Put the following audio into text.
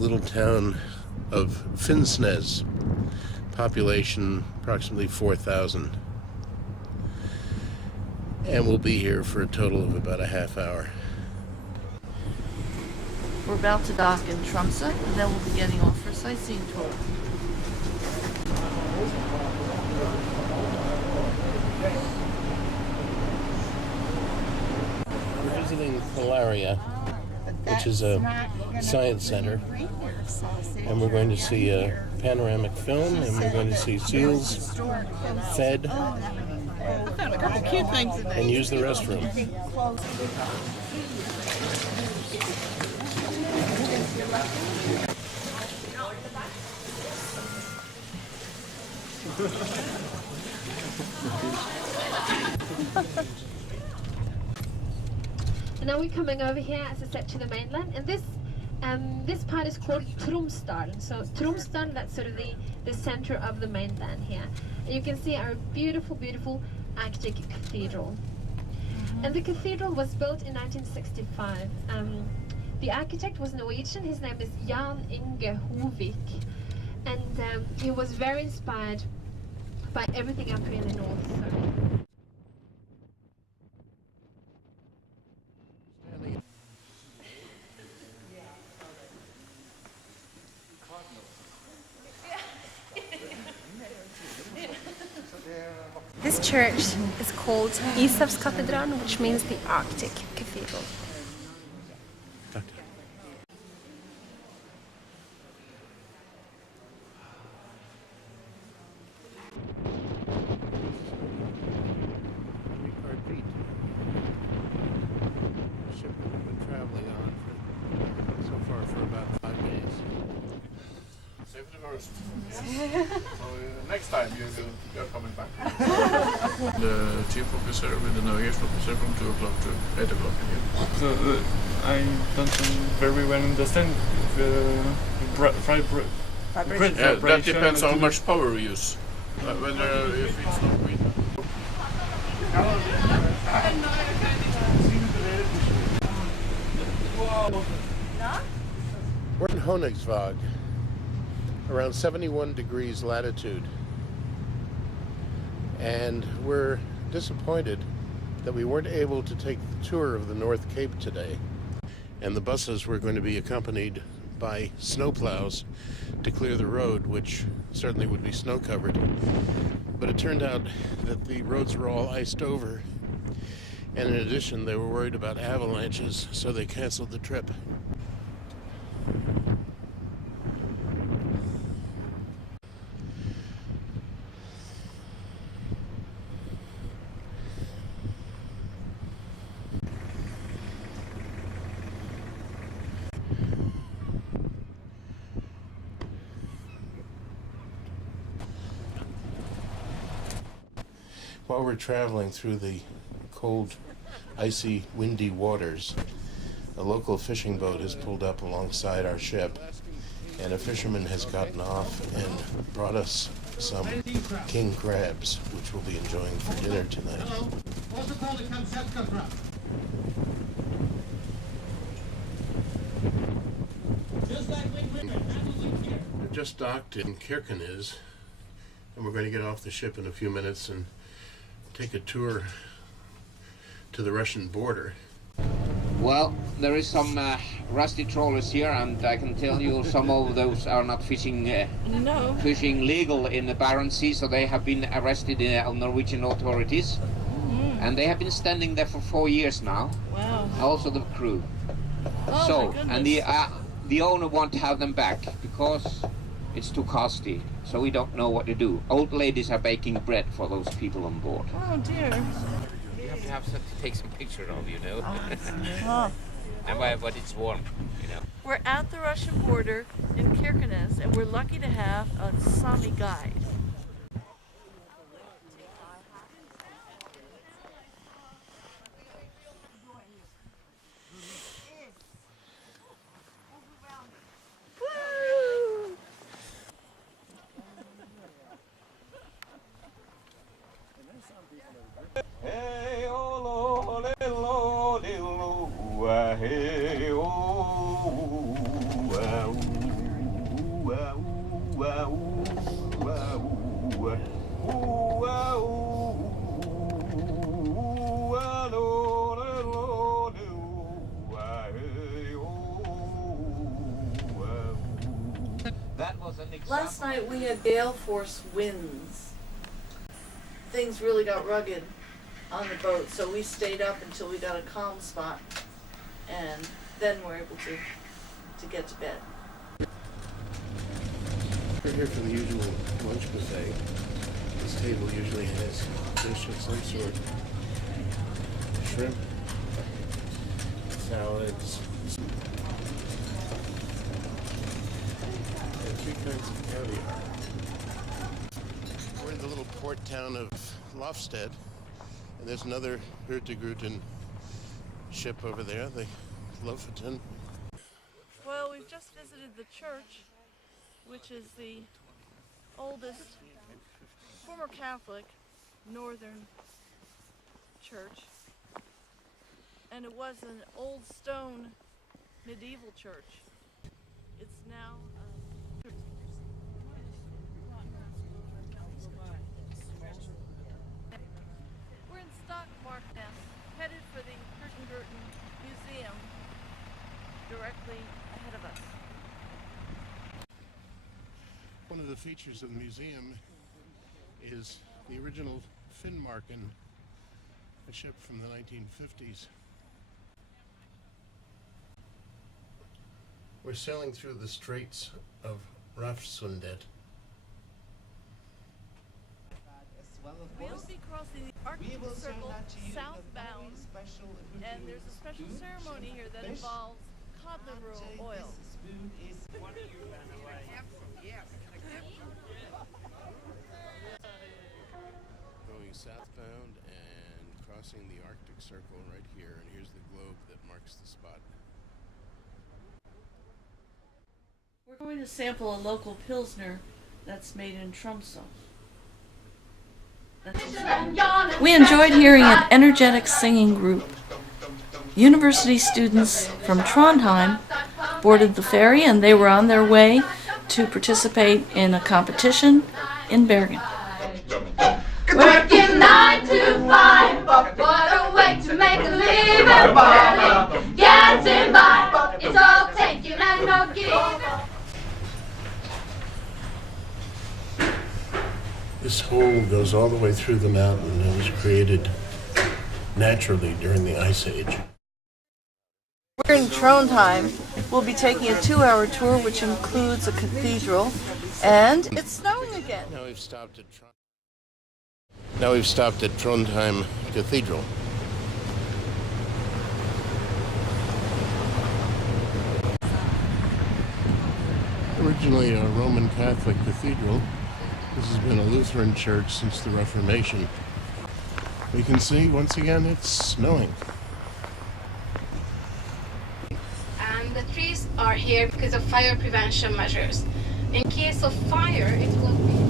little town of Finnsnes, population approximately 4,000. And we'll be here for a total of about a half hour. We're about to dock in Tromsø, and then we'll be getting off for a sightseeing tour. We're visiting Polaria, which is a science center, and we're going to see a panoramic film, and we're going to see seals fed and use the restroom. And now we're coming over here, as I said, to the mainland, and this part is called Tromsdalen. So Tromsdalen, that's sort of the center of the mainland here. And you can see our beautiful, beautiful Arctic cathedral. And the cathedral was built in 1965. The architect was Norwegian. His name is Jan Inge Hovik, and he was very inspired by everything up here in the north. So. This church is called Ishavskatedralen, which means the Arctic Cathedral. Ship we've been traveling on so far for about 5 days. Safety first. So next time you're coming back. The chief officer with the navigation officer from 2 o'clock to 8 o'clock again. So I don't very well understand vibration. Yeah, that depends on how much power we use. Whether if it's not green. We're in Honungsvåg, around 71 degrees latitude, and we're disappointed that we weren't able to take the tour of the North Cape today. And the buses were going to be accompanied by snowplows to clear the road, which certainly would be snow covered. But it turned out that the roads were all iced over, and in addition they were worried about avalanches, so they canceled the trip. While we're traveling through the cold, icy, windy waters, a local fishing boat has pulled up alongside our ship, and a fisherman has gotten off and brought us some king crabs, which we'll be enjoying for dinner tonight. We've just docked in Kirkenes, and we're going to get off the ship in a few minutes and take a tour to the Russian border. Well, there is some rusty trawlers here, and I can tell you some of those are not fishing fishing legal in the Barents Sea, so they have been arrested by Norwegian authorities. And they have been standing there for 4 years now. Wow. Also the crew. Oh, So, my and goodness. the owner won't have them back because it's too costly. So we don't know what to do. Old ladies are baking bread for those people on board. Oh dear. You have to have some, to take some picture of, you know. Oh. And but it's warm, you know. We're at the Russian border in Kirkenes, and we're lucky to have a Sami guide. That was an example. Last night we had gale force winds. Things really got rugged on the boat, so we stayed up until we got a calm spot, and then we're able to get to bed. We're here for the usual lunch buffet. This table usually has fish of some sort. Shrimp, salads, and 3 kinds of caviar. We're in the little port town of Lofsted, and there's another Hurtigruten ship over there, the Lofoten. Well, we've just visited the church, which is the oldest former Catholic northern church, and it was an old stone medieval church. It's now we're in Stockmarkness, headed for the Kirkenes Museum directly ahead of us. One of the features of the museum is the original Finnmarken, a ship from the 1950s. We're sailing through the Straits of Rafsundet. We'll be crossing the Arctic Circle southbound, and there's a special ceremony here that involves cod liver oil. Going southbound and crossing the Arctic Circle right here, and here's the globe that marks the spot. We're going to sample a local Pilsner that's made in Tromsø. We enjoyed hearing an energetic singing group. University students from Trondheim boarded the ferry, and they were on their way to participate in a competition in Bergen. Working 9 to 5, what a way to make a living. Getting by, it's all taking and no giving. This hole goes all the way through the mountain and was created naturally during the Ice Age. We're in Trondheim. We'll be taking a 2-hour tour, which includes a cathedral, and it's snowing again. Now we've stopped at Trondheim Cathedral. Originally a Roman Catholic cathedral, this has been a Lutheran church since the Reformation. We can see once again it's snowing. And the trees are here because of fire prevention measures. In case of fire, it will be...